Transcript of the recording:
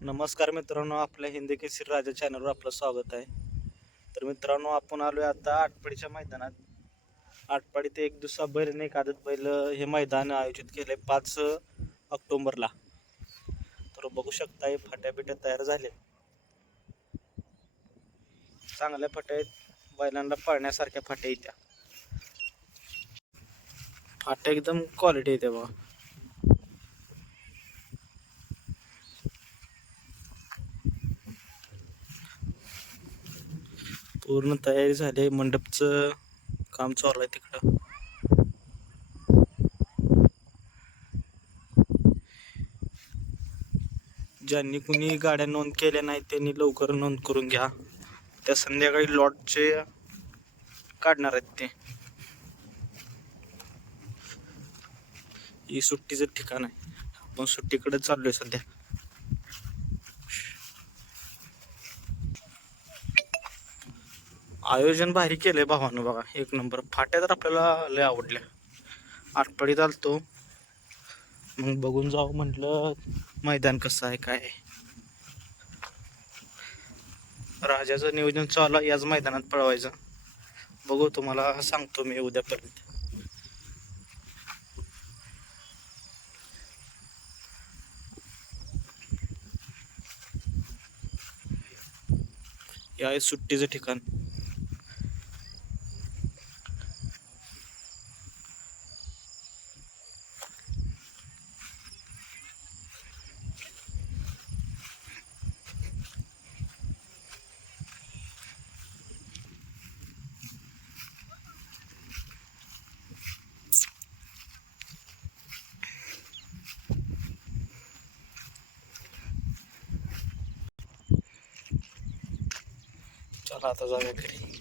नमस्कार मित्रांनो आपल्या हिंदी केसरी राजा चॅनलवर आपलं स्वागत आहे. तर मित्रांनो आपण आलो आहे आता आटपाडीच्या मैदानात. आटपाडी ते एक दिवसा बैल आणि एक आदत बैल हे मैदान आयोजित केले पाच ऑक्टोंबरला. तर बघू शकता हे फाट्या बिट्या तयार झाले चांगल्या फाट्या आहेत. बैलांना पाळण्यासारख्या फाट्या येत्या फाट्या एकदम क्वालिटी येते बघा. पूर्ण तयारी झाली आहे. मंडपचं काम चालू आहे तिकडं. ज्यांनी कुणी गाड्या नोंद केल्या नाहीत त्यांनी लवकर नोंद करून घ्या. त्या संध्याकाळी लॉटचे काढणार आहेत ते. ही सुट्टीचं ठिकाण आहे. आपण सुट्टीकडे चाललोय सध्या. आयोजन भारी आहे भावानं बघा. एक नंबर. फाट्या तर आपल्याला लय आवडल्या. आठपडीत आलतो मग बघून जाऊ म्हटलं मैदान कसं आहे काय आहे. राजाचं नियोजन चालू आहे याच मैदानात पळवायचं. बघू तुम्हाला सांगतो मी उद्यापर्यंत. या आहे सुट्टीचं ठिकाण. चला आता जाऊया घरी.